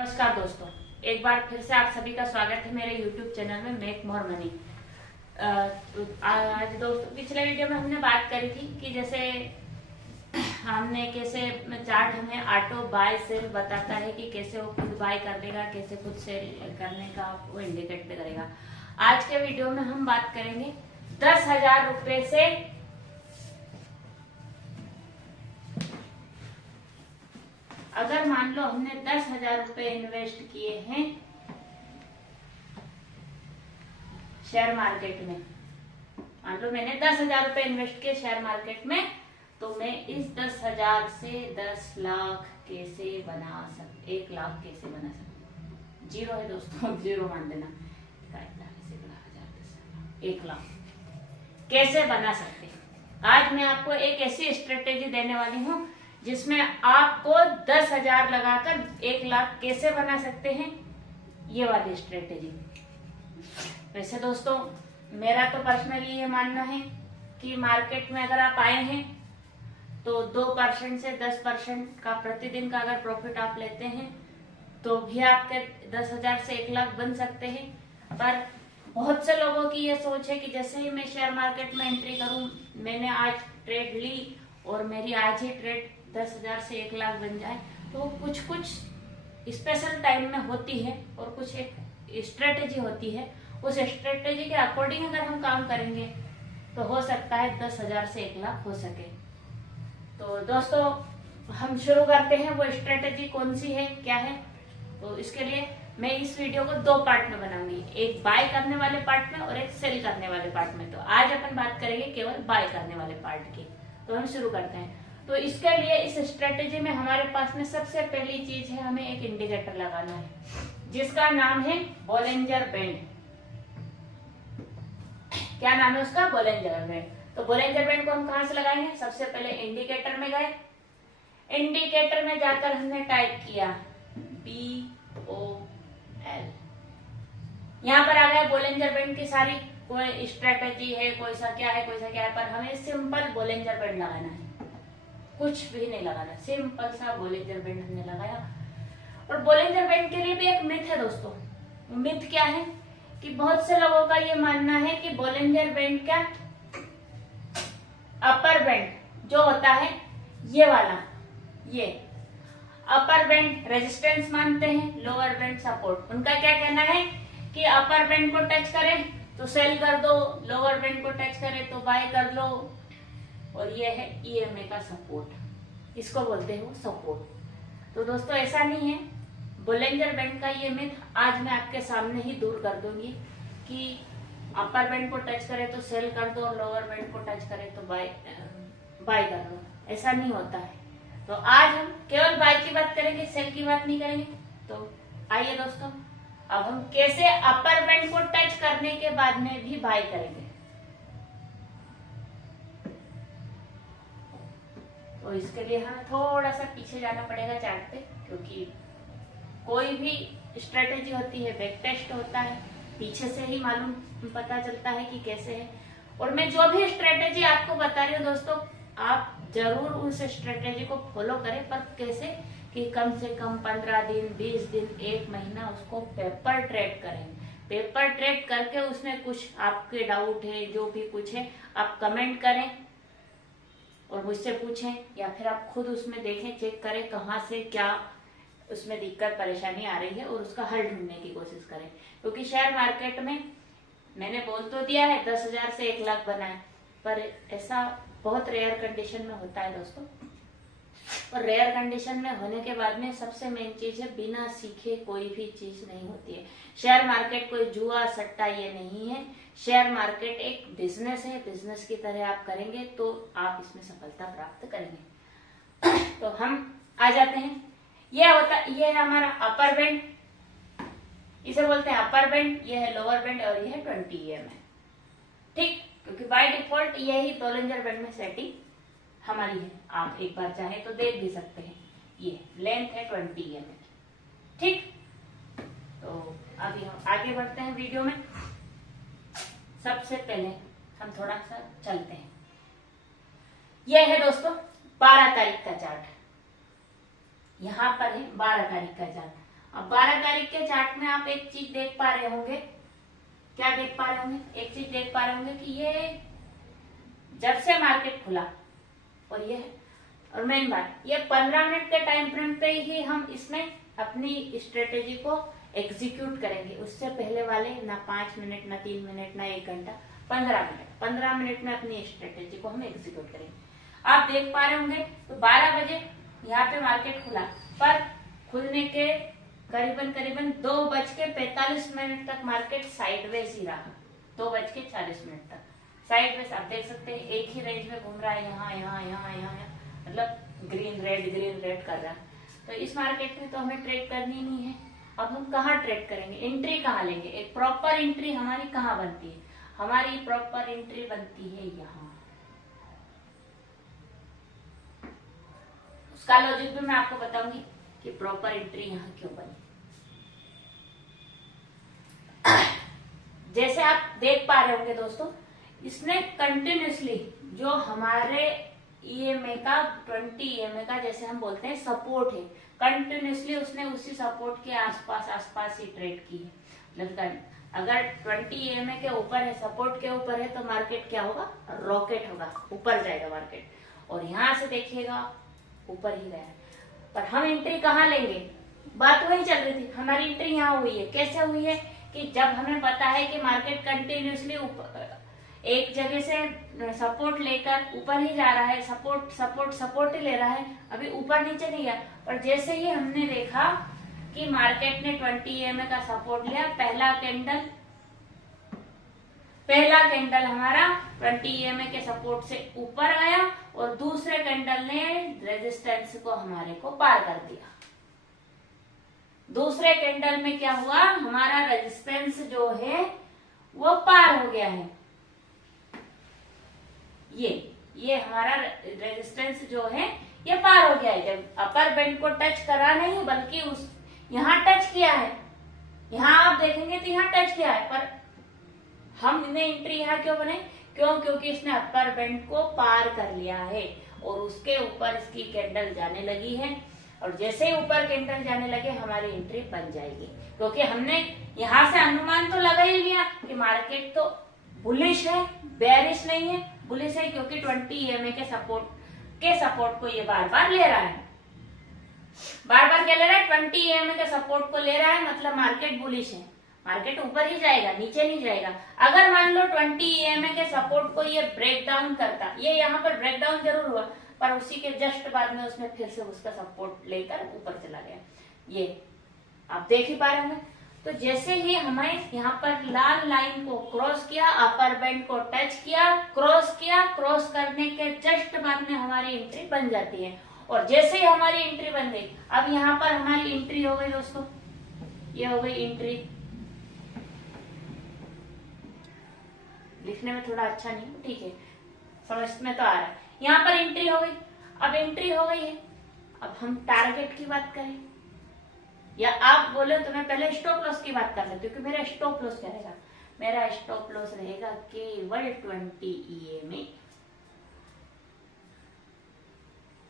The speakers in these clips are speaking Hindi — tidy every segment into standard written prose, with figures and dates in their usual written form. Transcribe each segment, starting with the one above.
नमस्कार दोस्तों, एक बार फिर से आप सभी का स्वागत है मेरे YouTube चैनल में मेक मोर मनी। आज दोस्तों पिछले वीडियो में हमने बात करी थी कि जैसे हमने कैसे चार्ट हमें ऑटो बाय सेल बताता है कि कैसे वो खुद बाय कर देगा, कैसे खुद सेल करने का वो इंडिकेट करेगा। आज के वीडियो में हम बात करेंगे 10,000 रुपए से अगर मान लो हमने 10,000 रुपए इन्वेस्ट किए हैं शेयर मार्केट में। मान लो मैंने 10,000 रुपए इन्वेस्ट किए शेयर मार्केट में, तो मैं इस 10,000 से 10 लाख कैसे बना सकते, 1 लाख कैसे बना सकते। जीरो है दोस्तों, जीरो मान देना। 1 लाख कैसे बना सकते। आज मैं आपको एक ऐसी स्ट्रेटेजी देने वाली हूँ जिसमें आपको 10,000 लगाकर 1 लाख कैसे बना सकते हैं, ये वाली स्ट्रेटेजी। वैसे दोस्तों मेरा तो पर्सनली ये मानना है कि मार्केट में अगर आप आए हैं तो 2% से 10% का प्रतिदिन का अगर प्रॉफिट आप लेते हैं तो भी आपके 10,000 से 1 लाख बन सकते हैं। पर बहुत से लोगों की ये सोच है कि जैसे ही मैं शेयर मार्केट में एंट्री करूं, मैंने आज ट्रेड ली और मेरी आज ही ट्रेड 10,000 से 1 लाख बन जाए, तो कुछ कुछ स्पेशल टाइम में होती है और कुछ एक स्ट्रेटेजी होती है। उस स्ट्रेटेजी के अकॉर्डिंग अगर हम काम करेंगे तो हो सकता है 10,000 से 1 लाख हो सके। तो दोस्तों हम शुरू करते हैं। वो स्ट्रेटेजी कौन सी है, क्या है, तो इसके लिए मैं इस वीडियो को 2 पार्ट में बनाऊंगी, एक बाय करने वाले पार्ट में और एक सेल करने वाले पार्ट में। तो आज अपन बात करेंगे केवल बाय करने वाले पार्ट की। तो हम शुरू करते हैं। तो इसके लिए इस स्ट्रेटेजी में हमारे पास में सबसे पहली चीज है, हमें एक इंडिकेटर लगाना है जिसका नाम है बोलिंजर बैंड। क्या नाम है उसका? Bollinger band. तो बोलिंजर बैंड को हम कहां से लगाएंगे? सबसे पहले इंडिकेटर में गए, इंडिकेटर में जाकर हमने टाइप किया BOL। यहाँ पर आ गया बोलिंजर बैंड की सारी कोई स्ट्रेटेजी है, कोई सा क्या है, कोई सा क्या है, पर हमें सिंपल बोलिंजर बैंड लगाना है, कुछ भी नहीं लगाना। सिंपल सा बोलिंजर बैंड हमने लगाया। और बोलिंजर बैंड के लिए भी एक मिथ है दोस्तों। मिथ क्या है कि बहुत से लोगों का ये मानना है कि बोलिंजर बैंड क्या, अपर बैंड जो होता है ये वाला, ये अपर बैंड रेजिस्टेंस मानते हैं, लोअर बैंड सपोर्ट। उनका क्या कहना है कि अपर बैंड को टच करे तो सेल कर दो, लोअर बैंड को टच करे तो बाय कर लो, और ये है EMA का सपोर्ट, इसको बोलते हैं वो सपोर्ट। तो दोस्तों ऐसा नहीं है। बोलिंजर बैंड का ये मिथ आज मैं आपके सामने ही दूर कर दूंगी कि अपर बैंड को टच करे तो सेल कर दो और लोअर बैंड को टच करे तो बाय कर लो। ऐसा नहीं होता है। तो आज हम केवल बाय की बात करेंगे, सेल की बात नहीं करेंगे। तो आइए दोस्तों, अब हम कैसे अपर बैंड को टच करने के बाद में भी बाय करेंगे। तो इसके लिए हमें थोड़ा सा पीछे जाना पड़ेगा चार्ट पे, क्योंकि कोई भी स्ट्रेटेजी होती है बैक टेस्ट होता है, पीछे से ही मालूम पता चलता है कि कैसे है। और मैं जो भी स्ट्रेटेजी आपको बता रही हूँ दोस्तों, आप जरूर उस स्ट्रेटेजी को फॉलो करें, पर कैसे कि कम से कम 15 दिन, 20 दिन, 1 महीना उसको पेपर ट्रेड करें। पेपर ट्रेड करके उसमें कुछ आपके डाउट है, जो भी कुछ है, आप कमेंट करें और मुझसे पूछें, या फिर आप खुद उसमें देखें, चेक करें कहाँ से क्या उसमें दिक्कत परेशानी आ रही है और उसका हल ढूंढने की कोशिश करें। क्योंकि शेयर मार्केट में मैंने बोल तो दिया है 10,000 से 1 लाख बनाए, पर ऐसा बहुत रेयर कंडीशन में होता है दोस्तों। और रेयर कंडीशन में होने के बाद में सबसे मेन चीज है, बिना सीखे कोई भी चीज नहीं होती है। शेयर मार्केट कोई जुआ सट्टा ये नहीं है। शेयर मार्केट एक बिजनेस है, बिजनेस की तरह आप करेंगे तो आप इसमें सफलता प्राप्त करेंगे। तो हम आ जाते हैं। ये है हमारा अपर बैंड, इसे बोलते हैं अपर बैंड, ये है लोअर बैंड और ये है 20 EMA। ठीक, क्योंकि बाय डिफॉल्ट यही बोलिंजर बैंड में सेटिंग हमारी है। आप एक बार चाहे तो देख भी सकते हैं, ये लेंथ है 20 EMA। ठीक, तो अभी हम आगे बढ़ते हैं वीडियो में। सबसे पहले हम थोड़ा सा चलते हैं। यह है दोस्तों 12 तारीख का चार्ट, यहाँ पर है 12 तारीख का चार्ट। अब 12 तारीख के चार्ट में आप एक चीज देख पा रहे होंगे, क्या देख पा रहे होंगे, एक चीज देख पा रहे होंगे कि ये जब से मार्केट खुला और ये और मेन बात ये 15 मिनट के टाइम फ्रेम पे ही हम इसमें अपनी स्ट्रेटेजी को एग्जीक्यूट करेंगे। उससे पहले वाले ना 5 मिनट, ना 3 मिनट, ना 1 घंटा, 15 मिनट में अपनी स्ट्रेटेजी को हम एग्जीक्यूट करेंगे। आप देख पा रहे होंगे तो 12 बजे यहाँ पे मार्केट खुला, पर खुलने के करीबन 2:45 तक मार्केट साइडवेज ही रहा। 2:40 तक साइडवेज आप देख सकते हैं, एक ही रेंज में घूम रहा है, यहाँ मतलब ग्रीन रेड कर रहा है। तो इस मार्केट में तो हमें ट्रेड करनी नहीं है। अब हम कहाँ ट्रेड करेंगे, एंट्री कहाँ लेंगे, एक प्रॉपर एंट्री हमारी कहाँ बनती है, हमारी प्रॉपर एंट्री बनती है यहाँ। उसका लॉजिक भी मैं आपको बताऊंगी कि प्रॉपर एंट्री यहाँ क्यों बनी। जैसे आप देख पा रहे होंगे दोस्तों, इसने कंटिन्यूसली जो हमारे ईएमए का 20 ईएमए का जैसे हम बोलते हैं सपोर्ट है, कंटिन्यूसली उसने उसी सपोर्ट के आसपास ही ट्रेड की है। मतलब अगर 20 ईएमए के ऊपर है, सपोर्ट के ऊपर है, तो मार्केट क्या होगा, रॉकेट होगा, ऊपर जाएगा मार्केट। और यहां से देखिएगा ऊपर ही गया है। पर हम एंट्री कहाँ लेंगे, बात वही चल रही थी। हमारी एंट्री यहाँ हुई है, कैसे हुई है कि जब हमें पता है कि मार्केट कंटिन्यूसली एक जगह से सपोर्ट लेकर ऊपर ही जा रहा है, सपोर्ट ही ले रहा है, अभी ऊपर नीचे नहीं गया। पर जैसे ही हमने देखा कि मार्केट ने 20 ईएमए का सपोर्ट लिया, पहला कैंडल हमारा 20 ईएमए के सपोर्ट से ऊपर गया और दूसरे कैंडल ने रेजिस्टेंस को हमारे को पार कर दिया। दूसरे कैंडल में क्या हुआ, हमारा रेजिस्टेंस जो है वो पार हो गया है। ये हमारा रेजिस्टेंस जो है ये पार हो गया है। जब अपर बैंड को टच करा नहीं बल्कि यहाँ टच किया है, यहाँ आप देखेंगे तो यहाँ टच किया है, पर हमने एंट्री यहाँ क्यों बने, क्योंकि इसने अपर बैंड को पार कर लिया है और उसके ऊपर इसकी कैंडल जाने लगी है। और जैसे ही ऊपर कैंडल जाने लगे हमारी एंट्री बन जाएगी, क्योंकि हमने यहाँ से अनुमान तो लगा ही लिया कि मार्केट तो बुलिश है, बेरिश नहीं है, बुलिश है, क्योंकि 20 ईएमए के सपोर्ट को ये बार बार ले रहा है। बार बार क्या ले रहा है, 20 ईएमए के सपोर्ट को ले रहा है, मतलब मार्केट बुलिश है, मार्केट ऊपर ही जाएगा, नीचे नहीं जाएगा। अगर मान लो 20 ईएमए के सपोर्ट को ये ब्रेक डाउन करता, ये यहाँ पर ब्रेक डाउन जरूर हुआ, पर उसी के जस्ट बाद में उसने फिर से उसका सपोर्ट लेकर ऊपर चला गया। ये आप देख ही पा रहे होंगे। तो जैसे ही हमें यहाँ पर लाल लाइन को क्रॉस किया, अपर बैंड को टच किया, क्रॉस करने के जस्ट बाद में हमारी एंट्री बन जाती है। और जैसे ही हमारी एंट्री बन गई, अब यहाँ पर हमारी एंट्री हो गई दोस्तों, ये हो गई एंट्री। लिखने में थोड़ा अच्छा नहीं, ठीक है, समझ में तो आ रहा है। यहाँ पर एंट्री हो गई। अब एंट्री हो गई है, अब हम टारगेट की बात करें, या आप बोले तो मैं पहले स्टॉप लॉस की बात कर लेती हूँ कि मेरा स्टॉप लॉस क्या रहेगा। मेरा स्टॉप लॉस रहेगा केवल 20 ईएमए।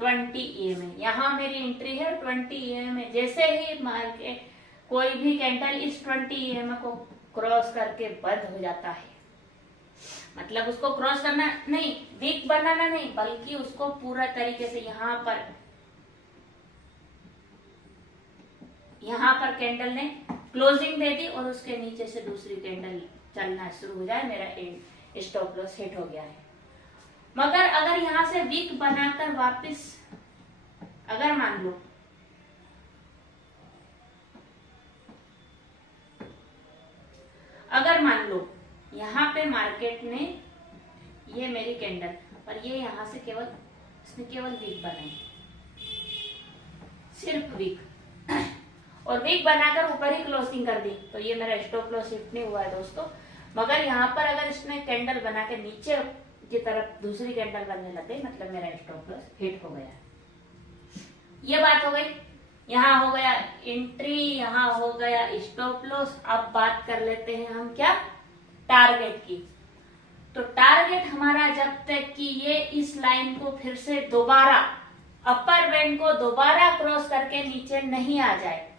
20 ईएमए, यहाँ मेरी एंट्री है 20 ईएमए। जैसे ही मार्केट कोई भी कैंडल इस 20 ईएमए को क्रॉस करके बंद हो जाता है, मतलब उसको क्रॉस करना नहीं, वीक बनाना नहीं, बल्कि उसको पूरा तरीके से यहाँ पर कैंडल ने क्लोजिंग दे दी और उसके नीचे से दूसरी कैंडल चलना शुरू हो जाए, मेरा स्टॉप लॉस हिट हो गया है। मगर अगर यहां से वीक बनाकर वापस अगर मान लो यहाँ पे मार्केट ने ये मेरी कैंडल और ये यहां से इसने केवल वीक बनाई, सिर्फ वीक, और वीक बनाकर ऊपर ही क्लोजिंग कर दी, तो ये मेरा स्टॉप लॉस हिट नहीं हुआ है दोस्तों। मगर यहाँ पर अगर इसने कैंडल बना के नीचे की तरफ दूसरी कैंडल बनने लगे, मतलब मेरा स्टॉप लॉस हिट हो गया। ये बात हो गई, यहाँ हो गया एंट्री, यहाँ हो गया स्टॉप लॉस। अब बात कर लेते हैं हम क्या, टारगेट की। तो टारगेट हमारा जब तक कि ये इस लाइन को फिर से दोबारा अपर बैंड को दोबारा क्रॉस करके नीचे नहीं आ जाए,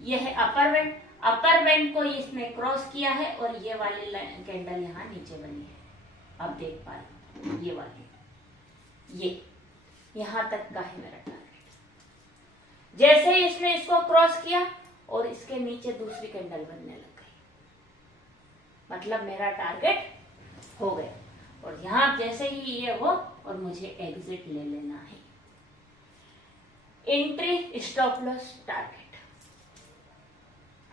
ये है अपर बैंड, अपर बैंड को इसने क्रॉस किया है और ये वाली कैंडल यहाँ नीचे बनी है। आप देख पा रहे हो ये वाली, ये यहां तक का है मेरा टारगेट। जैसे ही इसने इसको क्रॉस किया और इसके नीचे दूसरी कैंडल बनने लग गई, मतलब मेरा टारगेट हो गया। और यहां जैसे ही ये हो और मुझे एग्जिट ले लेना है। Entry, stop loss, target.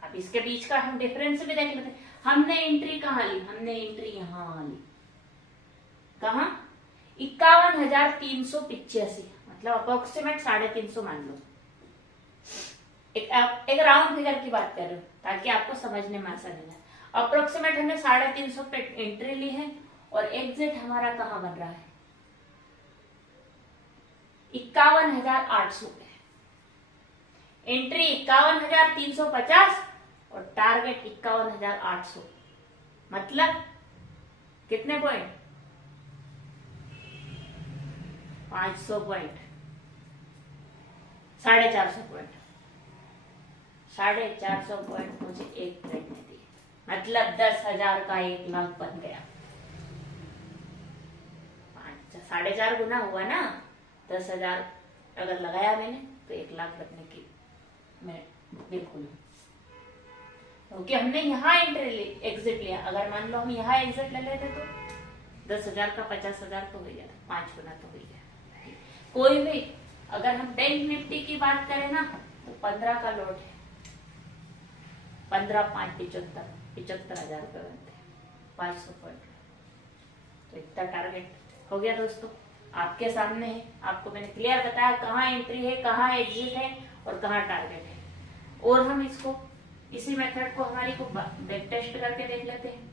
अब इसके बीच का हम डिफरेंस भी देख लेते हैं। हमने एंट्री कहाँ ली? हमने एंट्री यहां ली। कहा? 51,385, मतलब अप्रोक्सीमेट 350 मान लो। एक राउंड फिगर की बात कर रहे हो ताकि आपको समझने में आसानी है। अप्रोक्सीमेट हमने 350 पे एंट्री ली है और एग्जिट हमारा कहाँ बन रहा है? 51,800 पे। एंट्री 51,350 और टारगेट 51,800, मतलब कितने पॉइंट? 500 point, 450 point. 450 पॉइंट मुझे एक ट्रेड में दिए, मतलब 10,000 का 1 लाख बन गया। 4.5 गुना हुआ ना। 10,000 अगर लगाया मैंने तो 1 लाख लगने की मैं बिल्कुल, क्योंकि हमने यहाँ एंट्री ली, एग्जिट लिया। अगर मान लो हम यहाँ एग्जिट ले लेते तो 10,000 का 50,000 तो हो जाता, 5 गुना तो हो जाता। कोई भी अगर हम बैंक निफ्टी की बात करें ना तो 15 का लोट है, 15 5 75,000 रुपए बनते हैं, 500 पॉइंट। तो इतना टारगेट हो गया दोस्तों, आपके सामने है। आपको मैंने क्लियर बताया कहाँ एंट्री है, कहाँ एग्जिट है और कहाँ टारगेट है। और हम इसको इसी मेथड को हमारी को बैक टेस्ट करके देख लेते हैं।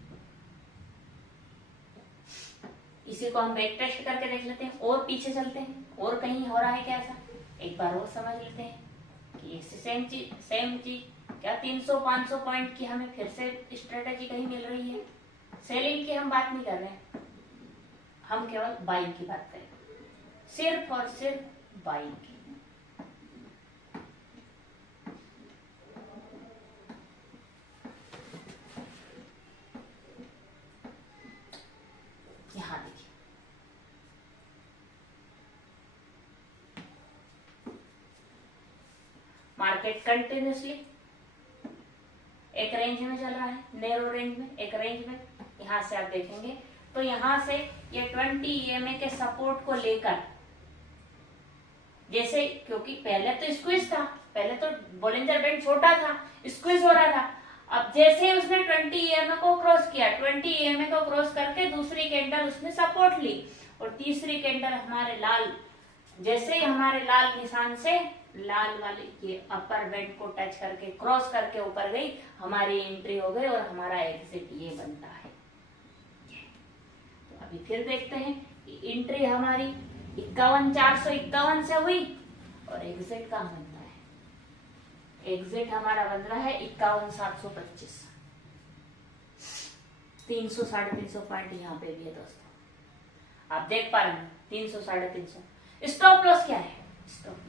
इसी को हम बैक टेस्ट करके देख लेते हैं और पीछे चलते हैं और कहीं हो रहा है क्या ऐसा, एक बार और समझ लेते हैं कि सेम चीज क्या 300-500 पॉइंट की हमें फिर से स्ट्रेटेजी कहीं मिल रही है। सेलिंग की हम बात नहीं कर रहे हैं, हम केवल बाइंग की बात करें, सिर्फ और सिर्फ बाइंग की। यहां देखिए, मार्केट कंटिन्यूसली एक रेंज में चल रहा है, नैरो रेंज में, एक रेंज में। यहां से आप देखेंगे तो यहां से ये 20 EMA के सपोर्ट को लेकर, जैसे क्योंकि पहले तो स्क्वीज था, पहले तो बोलिंजर बैंड छोटा था, स्क्वीज हो रहा था। अब जैसे उसने 20 EMA को क्रॉस किया, 20 EMA को क्रॉस करके दूसरी कैंडल उसने सपोर्ट ली और तीसरी कैंडल हमारे लाल, जैसे ही हमारे लाल निशान से लाल वाली ये अपर बैंड को टच करके क्रॉस करके ऊपर गई, हमारी एंट्री हो गई और हमारा एग्जिट ये बनता है। तो अभी फिर देखते हैं कि एंट्री हमारी 51,451 से हुई और एग्जिट कहां बनता है? एग्जिट हमारा बन रहा है 51,725, 300 350 पॉइंट यहाँ पे भी है दोस्तों, आप देख पा रहे हैं 300 350। स्टॉप लॉस क्या है? स्टॉप लॉस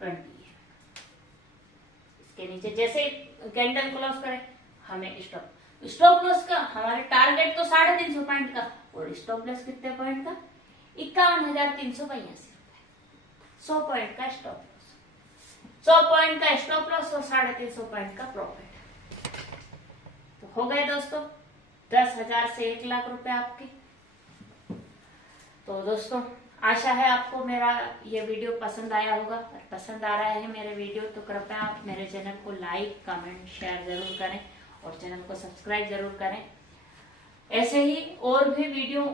20 है। इसके नीचे जैसे कैंडल क्लोज करे हमें स्टॉप लॉस का, हमारे टारगेट तो 350 पॉइंट का और स्टॉप लॉस कितने पॉइंट का? 51,382 रुपए। 100 पॉइंट का स्टॉप लॉस, 100 पॉइंट का स्टॉप लॉस और 350 पॉइंट का प्रॉफिट। तो हो गए दोस्तों 10,000 से 1 लाख रुपए आपके। तो दोस्तों आशा है आपको मेरा ये वीडियो पसंद आया होगा। पसंद आ रहा है मेरे वीडियो तो कृपया आप मेरे चैनल को लाइक, कमेंट, शेयर जरूर करें और चैनल को सब्सक्राइब जरूर करें। ऐसे ही और भी वीडियो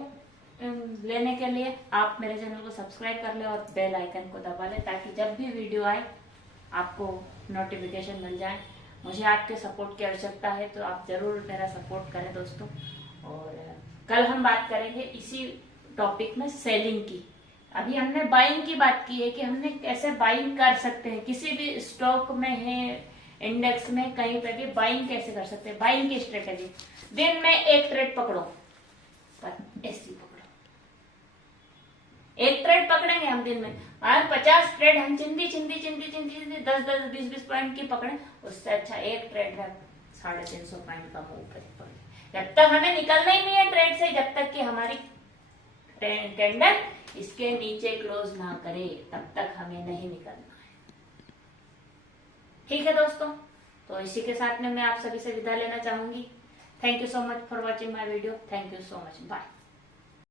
लेने के लिए आप मेरे चैनल को सब्सक्राइब कर ले और बेल आइकन को दबा ले ताकि जब भी वीडियो आए आपको नोटिफिकेशन मिल जाए। मुझे आपके सपोर्ट की आवश्यकता है तो आप जरूर मेरा सपोर्ट करें दोस्तों। और कल हम बात करेंगे इसी टॉपिक में सेलिंग की। अभी हमने बाइंग की बात की है कि हमने कैसे बाइंग कर सकते हैं, किसी भी स्टॉक में है, इंडेक्स में, कहीं पे भी बाइंग कैसे कर सकते हैं। बाइंग की स्ट्रेटेजी, दिन में एक ट्रेड पकड़ो, पर ऐसी पकड़ो, एक ट्रेड पकड़ेंगे हम दिन में, आज 50 ट्रेड हम चिंदी 10-20 पॉइंट की पकड़े, उससे अच्छा एक ट्रेड में 350 पॉइंट का मूव पकड़े। जब तक हमें निकलना ही नहीं है ट्रेड से, जब तक कि हमारी कैंडल इसके नीचे क्लोज ना करे, तब तक हमें नहीं निकलना है। ठीक है दोस्तों, तो इसी के साथ में मैं आप सभी से विदा लेना चाहूंगी। Thank you so much for watching my video. Thank you so much, bye.